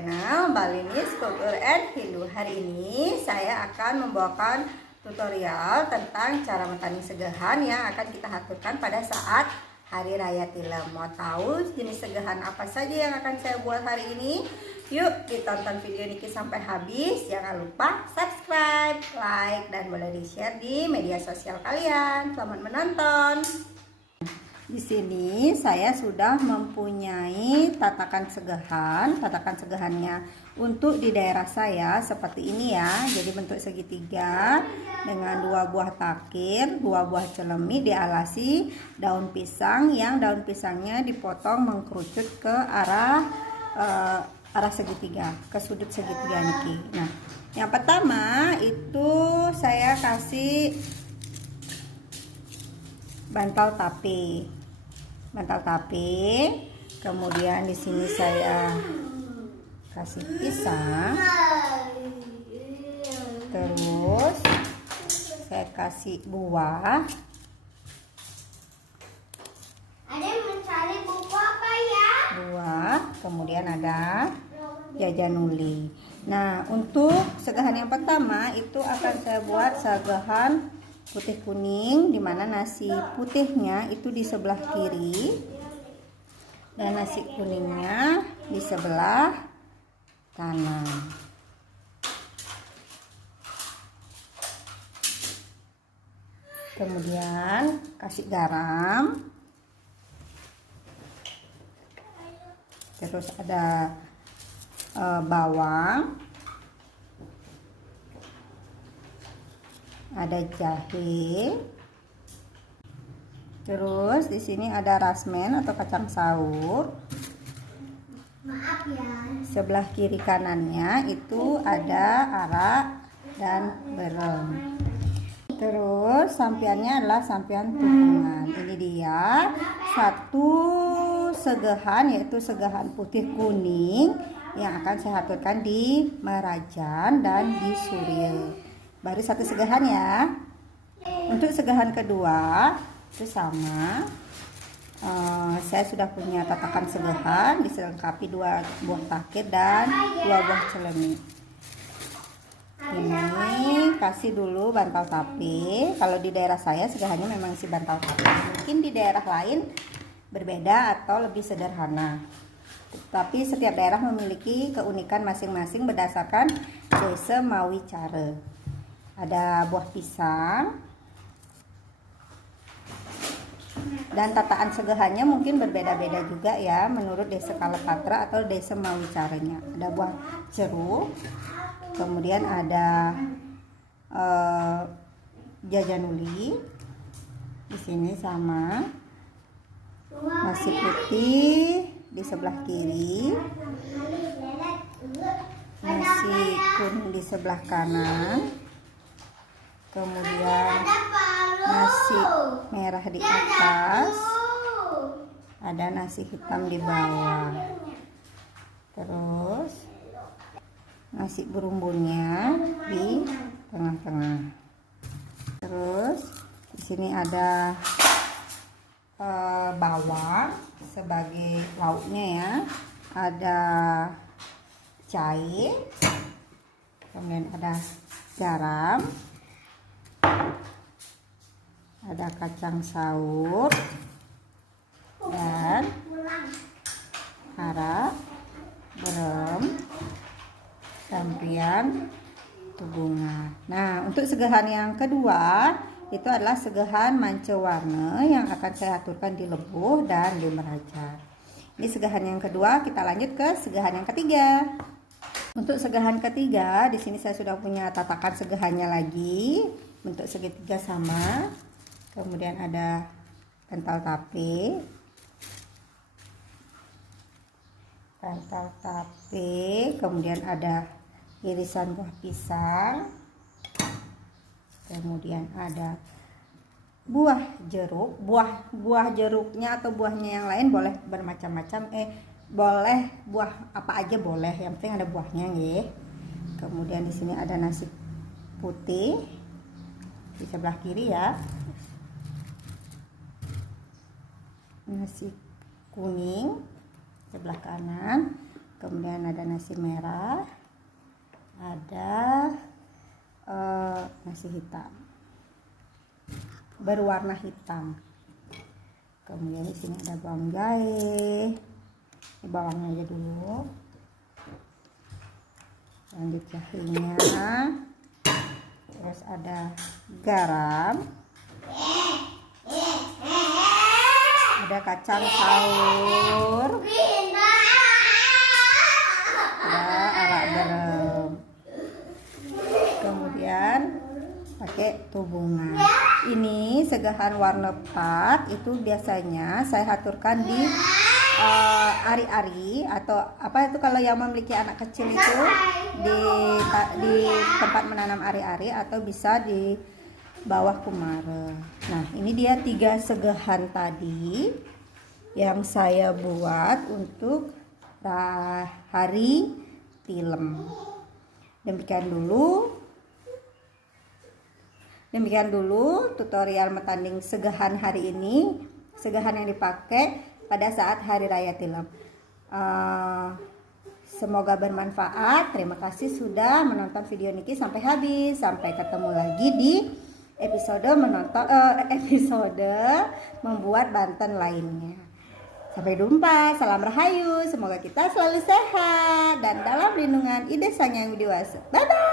channel Balinese Culture and Hindu. Hari ini saya akan membawakan tutorial tentang cara mentani segahan yang akan kita aturkan pada saat Hari Raya Tilem. Mau tahu jenis segahan apa saja yang akan saya buat hari ini? Yuk ditonton video ini sampai habis. Jangan lupa subscribe, like, dan boleh di-share di media sosial kalian. Selamat menonton. Di sini saya sudah mempunyai tatakan segahan. Tatakan segahannya untuk di daerah saya seperti ini ya. Jadi bentuk segitiga dengan 2 buah takir, 2 buah celemi dialasi daun pisang yang daun pisangnya dipotong mengkerucut ke arah segitiga, ke sudut segitiga niki. Nah, yang pertama itu saya kasih bantal tape, kemudian di sini saya kasih pisang, terus saya kasih buah. Ada yang mencari buku apa ya? Buah, kemudian ada jajanuli. Nah, untuk segahan yang pertama itu akan saya buat segahan putih kuning, dimana nasi putihnya itu di sebelah kiri dan nasi kuningnya di sebelah kanan. Kemudian kasih garam, terus ada bawang, ada jahe, terus di sini ada rasmen atau kacang saur. Maaf ya. Sebelah kiri kanannya itu ada arak dan berem. Terus sampiannya adalah sampian tukungan. Ini dia satu segahan, yaitu segahan putih kuning yang akan saya aturkan di Merajan dan di Surya. Baru satu segahan ya. Untuk segahan kedua itu sama. Saya sudah punya tatakan segahan, dilengkapi 2 buah takir dan 2 buah celemi. Ini kasih dulu bantal tape. Kalau di daerah saya segahannya memang isi bantal tape. Mungkin di daerah lain berbeda atau lebih sederhana. Tapi setiap daerah memiliki keunikan masing-masing berdasarkan desa mawi cara. Ada buah pisang, dan tataan segahannya mungkin berbeda-beda juga ya menurut desa Kalepatra atau desa mawi caranya. Ada buah jeruk, kemudian ada jajanuli di sini sama nasi putih di sebelah kiri, nasi kuning di sebelah kanan, kemudian nasi merah di atas, ada nasi hitam di bawah, terus nasi berumbunnya di tengah-tengah. Terus di sini ada bawang sebagai lauknya ya, ada jahe, kemudian ada garam, ada kacang saur dan arak, berem, sampian tugungan. Nah, untuk segahan yang kedua itu adalah segahan manca warna yang akan saya aturkan di Lebuh dan di Merajan. Ini segahan yang kedua, kita lanjut ke segahan yang ketiga. Untuk segahan ketiga, di sini saya sudah punya tatakan segahannya lagi, bentuk segitiga sama. Kemudian ada bantal tape, kemudian ada irisan buah pisang, kemudian ada buah jeruk. Buah jeruknya atau buahnya yang lain boleh bermacam-macam, boleh buah apa aja boleh, yang penting ada buahnya ya. Kemudian di sini ada nasi putih di sebelah kiri ya, nasi kuning sebelah kanan, Kemudian ada nasi merah, ada nasi hitam berwarna hitam. Kemudian di sini ada bawang jahe, ini bawangnya aja dulu. Lanjut jahenya, terus ada garam, ada kacang saur, ada arak garam. Kemudian pakai tubungan. Ini segahan warna 4 itu biasanya saya aturkan di ari-ari atau apa itu kalau yang memiliki anak kecil itu di tempat menanam ari-ari atau bisa di bawah kumara. Nah, ini dia 3 segahan tadi yang saya buat untuk hari tilem. Demikian dulu tutorial metanding segahan hari ini, segahan yang dipakai pada saat hari raya tilem. Semoga bermanfaat. Terima kasih sudah menonton video Niki sampai habis. Sampai ketemu lagi di episode membuat Banten lainnya. Sampai jumpa. Salam rahayu. Semoga kita selalu sehat dan dalam lindungan Ide Sang Yang Widiwasa. Bye bye.